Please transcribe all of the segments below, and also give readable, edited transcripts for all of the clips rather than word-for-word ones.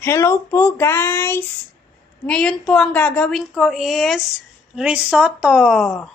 Hello po guys! Ngayon po ang gagawin ko is risotto.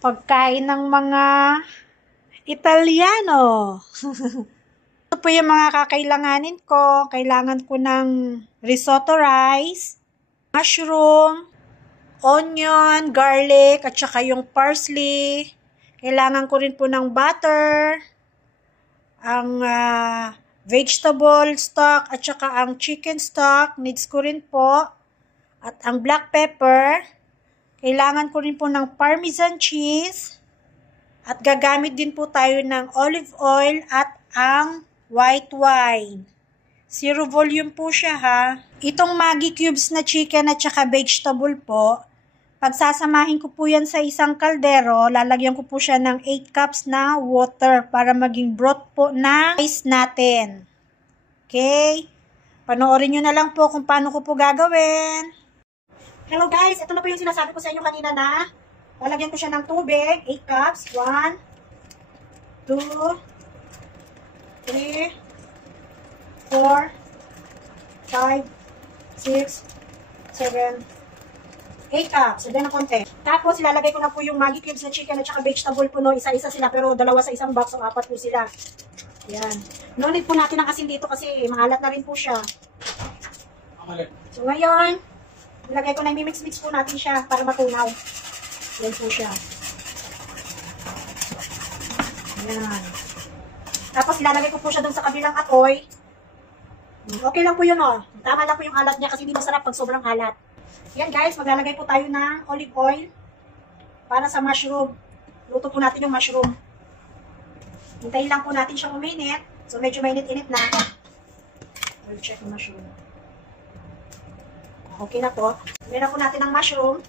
Pagkain ng mga Italiano. Ito po yung mga kakailanganin ko. Kailangan ko ng risotto rice, mushroom, onion, garlic, at saka yung parsley. Kailangan ko rin po ng butter, ang vegetable stock at saka ang chicken stock, needs ko rin po. At ang black pepper, kailangan ko rin po ng parmesan cheese. At gagamit din po tayo ng olive oil at ang white wine. 0 volume po siya ha. Itong Maggi cubes na chicken at saka vegetable po, pagsasamahin ko po yan sa isang kaldero, lalagyan ko po siya ng 8 cups na water para maging broth po na rice natin. Okay? Panoorin nyo na lang po kung paano ko po gagawin. Hello guys, ito na po yung sinasabi ko sa inyo kanina na lalagyan ko siya ng tubig, 8 cups. 1, 2, 3, 4, 5, 6, 7, 8 cups. Sabi na konti. Tapos, ilalagay ko na po yung Maggi cubes na chicken at saka vegetable po, no. Isa-isa sila, pero dalawa sa isang box, so 4 po sila. Yan. No need po natin ng asin dito kasi maalat na rin po siya. So, ngayon, ilagay ko na, mix-mix po natin siya para matunaw. Yan po siya. Yan. Tapos, ilalagay ko po siya dun sa kabilang atoy. Okay lang po yun, oh. Tama lang po yung alat niya kasi hindi masarap pag sobrang alat. Yan guys, maglalagay po tayo ng olive oil para sa mushroom. Luto po natin yung mushroom. Hintayin lang po natin siyang uminit. So medyo mainit-init na. We'll check yung mushroom. Okay na po. Lagyan po natin ang mushroom.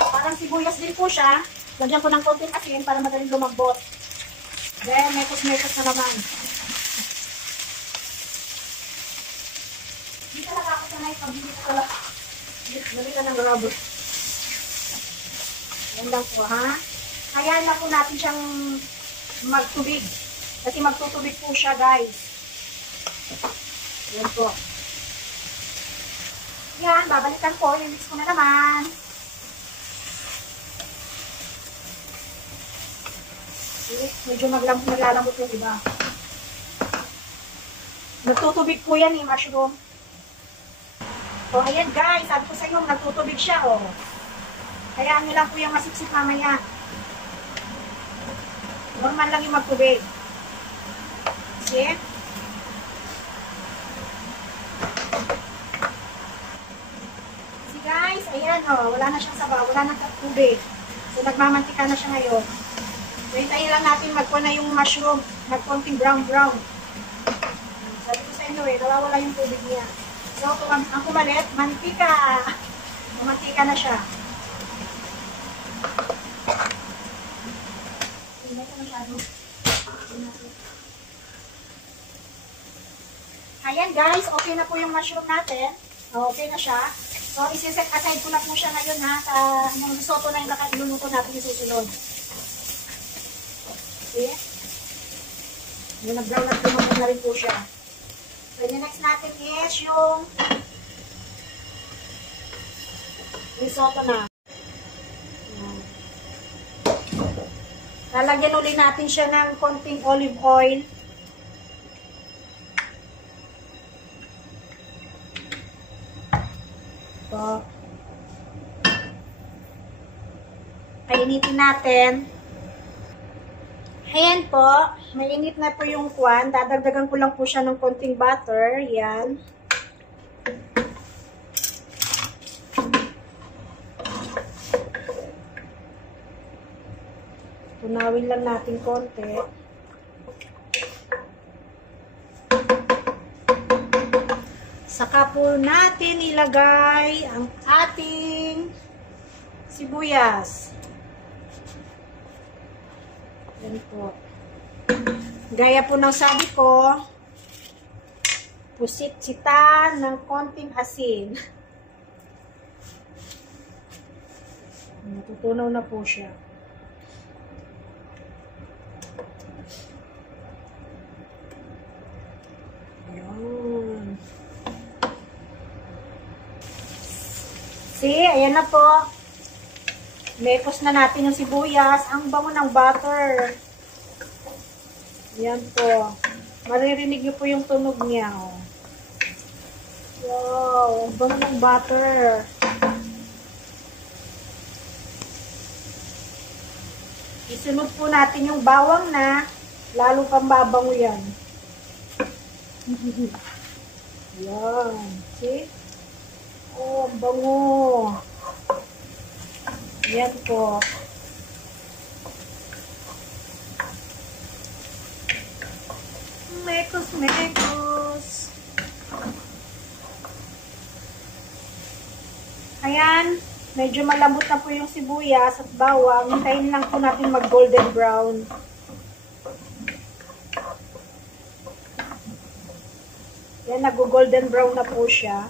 Parang sibuyas din po siya. Lagyan ko ng konting asin para madaling lumambot. Then, mekos-mekos na naman. Hindi talaga ako sanay pag-bili ko lang. Bili ka ng rubber. Yan lang po, ha? Hayaan na po natin siyang magtubig. Kasi magtutubig po siya, guys. Yan po. Yan, babalikan ko. I-mix ko na naman. Medyo naglalambot yung iba. Nagtutubig po yan, mushroom. So, ayan guys, sabi ko sa inyo, nagtutubig siya, oh. Kaya nyo lang po yung masipsip mamaya. Normal lang yung magtubig. See? See guys, ayan, oh, wala na siyang sabaw, wala na tubig. So, nagmamantika na siya ngayon. So, hintayin lang natin magkuha na yung mushroom, nagkonting brown-brown. Sabi ko sa inyo, nawawala yung tubig niya. So, ang kumalit, mantika. Mantika na siya. Ayan guys, okay na po yung mushroom natin. Okay na siya. So, isi-set aside ko na po siya ngayon ha. Yung risotto na yung iluluto natin yung susunod. Okay? Yung nag-brown at lumabot na rin po siya. So, yung next natin is yung risotto na. Lalagyan ulit natin siya ng konting olive oil. So, painitin natin. Ayan po, mainit na po yung kwan. Dadagdagan ko lang po siya ng konting butter. Yan. Tunawin lang natin konti. Saka po natin ilagay ang ating sibuyas. Yan po. Gaya po ng sabi ko, pusit-sitan ng konting asin. Natutunaw na po siya. See, ayan na po. Mekos na natin yung sibuyas. Ang bango ng butter. Ayan po. Maririnig niyo po yung tunog niya. Oh. Wow, ang bango ng butter. Isunod po natin yung bawang na. Lalo pang babango yan. Ayan. See? Oh, ang bango. Ayan po. Mekos, mekos. Ayan. Medyo malambot na po yung sibuyas at bawang. Hintayin lang po natin mag golden brown. Yan, nag-golden brown na po siya.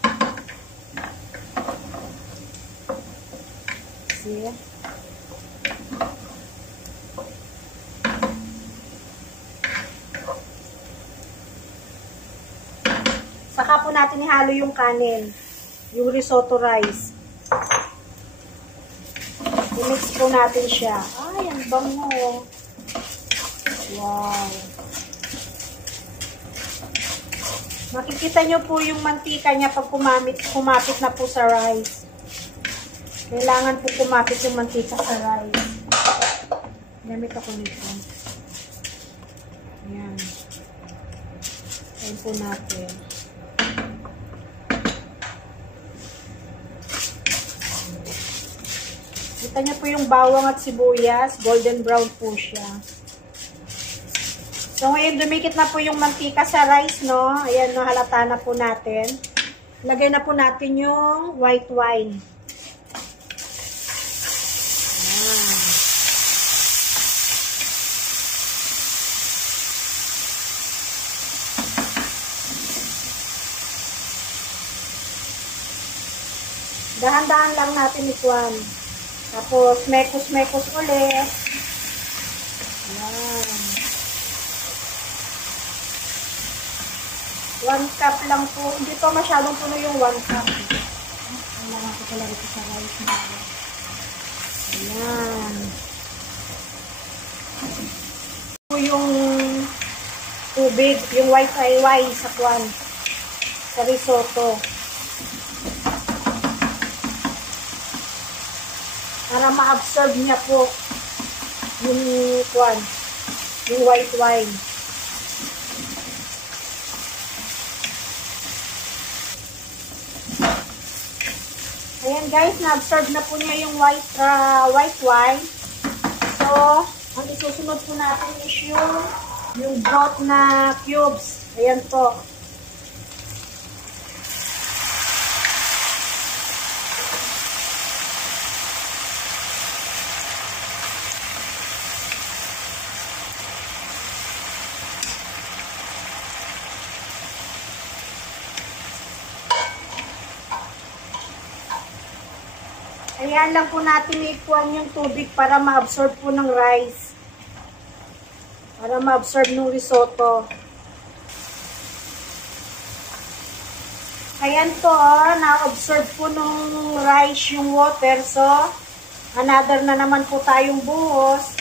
See? Saka po natin ihalo yung kanin. Yung risotto rice. I-mix po natin siya. Ay, ang bango. Wow. Makikita nyo po yung mantika niya pag kumapit na po sa rice. Kailangan po kumapit yung mantika sa rice. Gamit ako nito. Ayan. Ayan po natin. Kita niyo po yung bawang at sibuyas. Golden brown po siya. So, ngayon, dumikit na po yung mantika sa rice, no? Ayan, no, halata na po natin. Lagay na po natin yung white wine. Ayan. Dahan-dahan lang natin ikuan. Tapos, mekos-mekos ulit. Ayan. 1 cup lang po. Hindi pa masyadong puno yung 1 cup. Kailangan ko pala ito sa rice na. Ayan. Ito yung tubig, yung white wine sa kwan. Sa risotto. Para ma-absorb niya po yung kwan, yung white wine. Ayan guys, na-absorb na po niya yung white wine. So, ang isusunod po natin is yung broth na cubes. Ayan po. Ayan lang po natin ikuan yung tubig para ma-absorb po ng rice. Para ma-absorb ng risotto. Ayan po, na-absorb po ng rice yung water. So, another na naman po tayong buhos.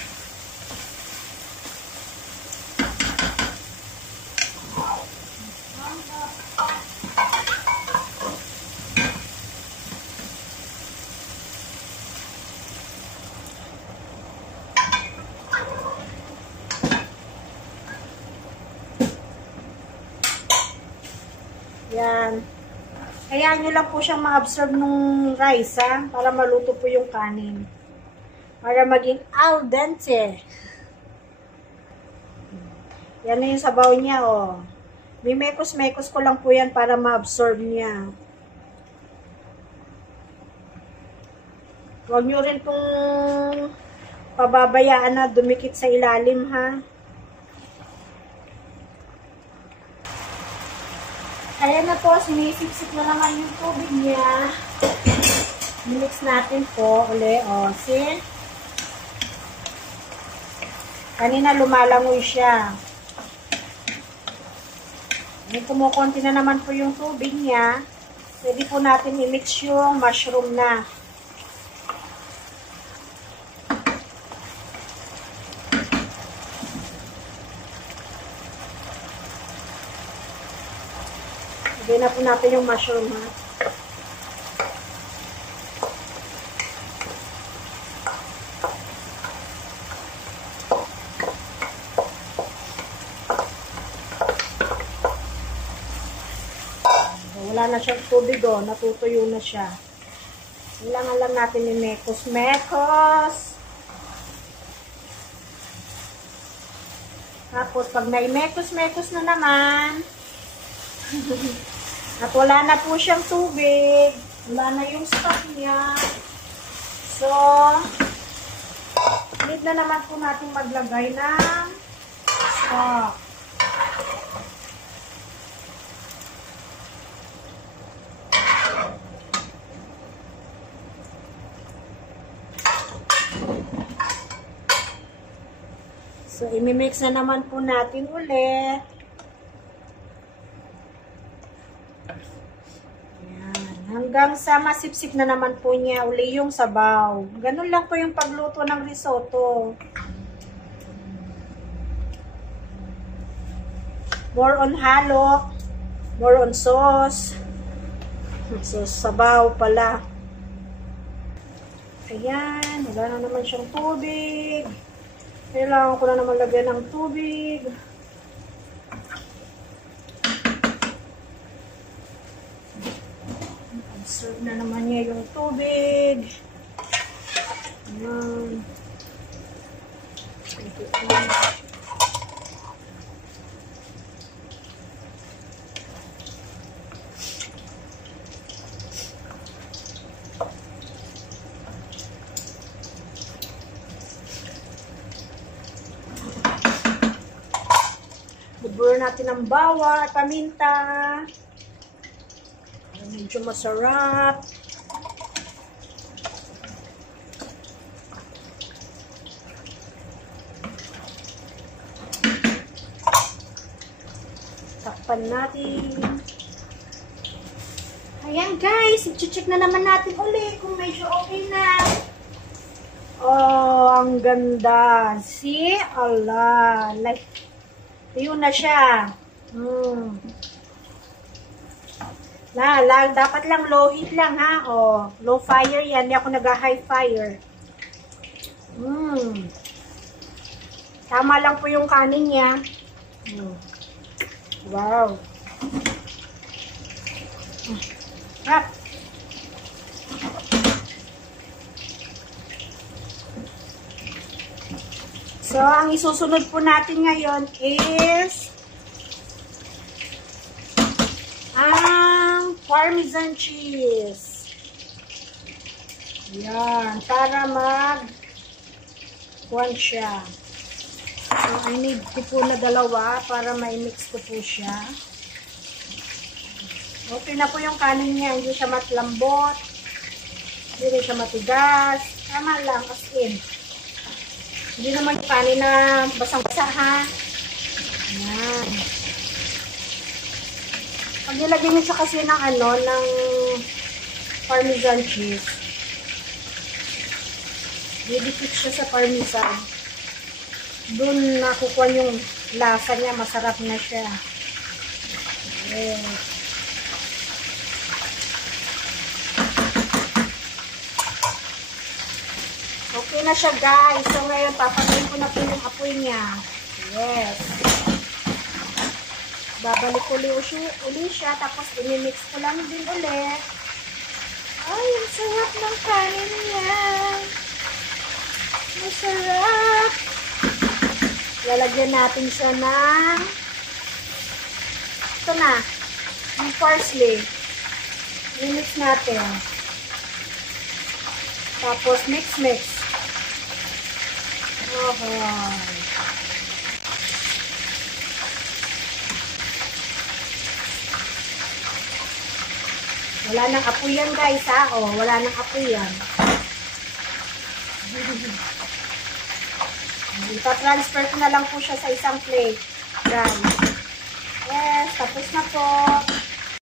Yan. Hayaan nyo lang po siyang ma-absorb ng rice, ha? Para maluto po yung kanin. Para maging al dente. Yan na yung sabaw niya, oh. Mimekos-mekos ko lang po yan para ma-absorb niya. Huwag nyo rin pong pababayaan na dumikit sa ilalim, ha? Ayan na po, sinisip-sip na naman yung tubig niya. Mix natin po uli. O, see? Kanina lumalangoy siya. May kumukunti na naman po yung tubig niya. Pwede po natin i-mix yung mushroom na. Lagyan na po natin yung mushroom, ha. Wala na siyang tubig, oh. Natutuyo na siya. Kailangan lang natin i-mekos-mekos. Tapos, pag na-mekos-mekos na naman, at wala na po siyang tubig, wala na yung stock niya. So, need na naman po natin maglagay ng stock. So, imimix na naman po natin ulit. Ayan. Hanggang sa masipsip na naman po niya uli yung sabaw. Ganun lang po yung pagluto ng risotto. More on halo. More on sauce. So, sabaw pala. Ayan. Wala na naman siyang tubig. Kailangan ko na naman lagyan ng tubig. Absorb na naman niya yung tubig. Ayan. Bubuo natin ng bawang at paminta. Medyo masarap. Takpan natin. Ayan guys, i-check na naman natin ulit kung medyo okay na. Oh, ang ganda. See? Allah. Like, yun na siya. Dapat lang low heat lang, ha? Oh, low fire yan. Hindi ako nag-high fire. Tama lang po yung kanin niya. Wow. Sarap. So, ang isusunod po natin ngayon is ang Parmesan cheese. Yan, para mag-kuhan siya. So, I need ko po na dalawa para ma-mix ko po siya. Okay na po yung kanin niya. Hindi siya matlambot. Hindi rin siya matigas. Tama lang, as in. Hindi naman yung kanin na basang-basa, ha? Ayan. Pag nilagyan niyo siya kasi ng ng Parmesan cheese, didikit siya sa Parmesan. Doon nakukuha yung lasa niya, masarap na siya. Ayan. Okay na siya guys. So ngayon, papatayin ko na po yung apoy niya. Yes. Babalik uli siya. Tapos imimix ko lang din ulit. Ay, ang sarap ng kanin niya. Masarap. Lalagyan natin siya ng ito na. Yung parsley. Imimix natin. Tapos mix. Wala nang apoy yan guys, ha? Oh, wala nang apoy yan. Ipa-transfer ko na lang po siya sa isang plate. Guys. Yes, tapos na po.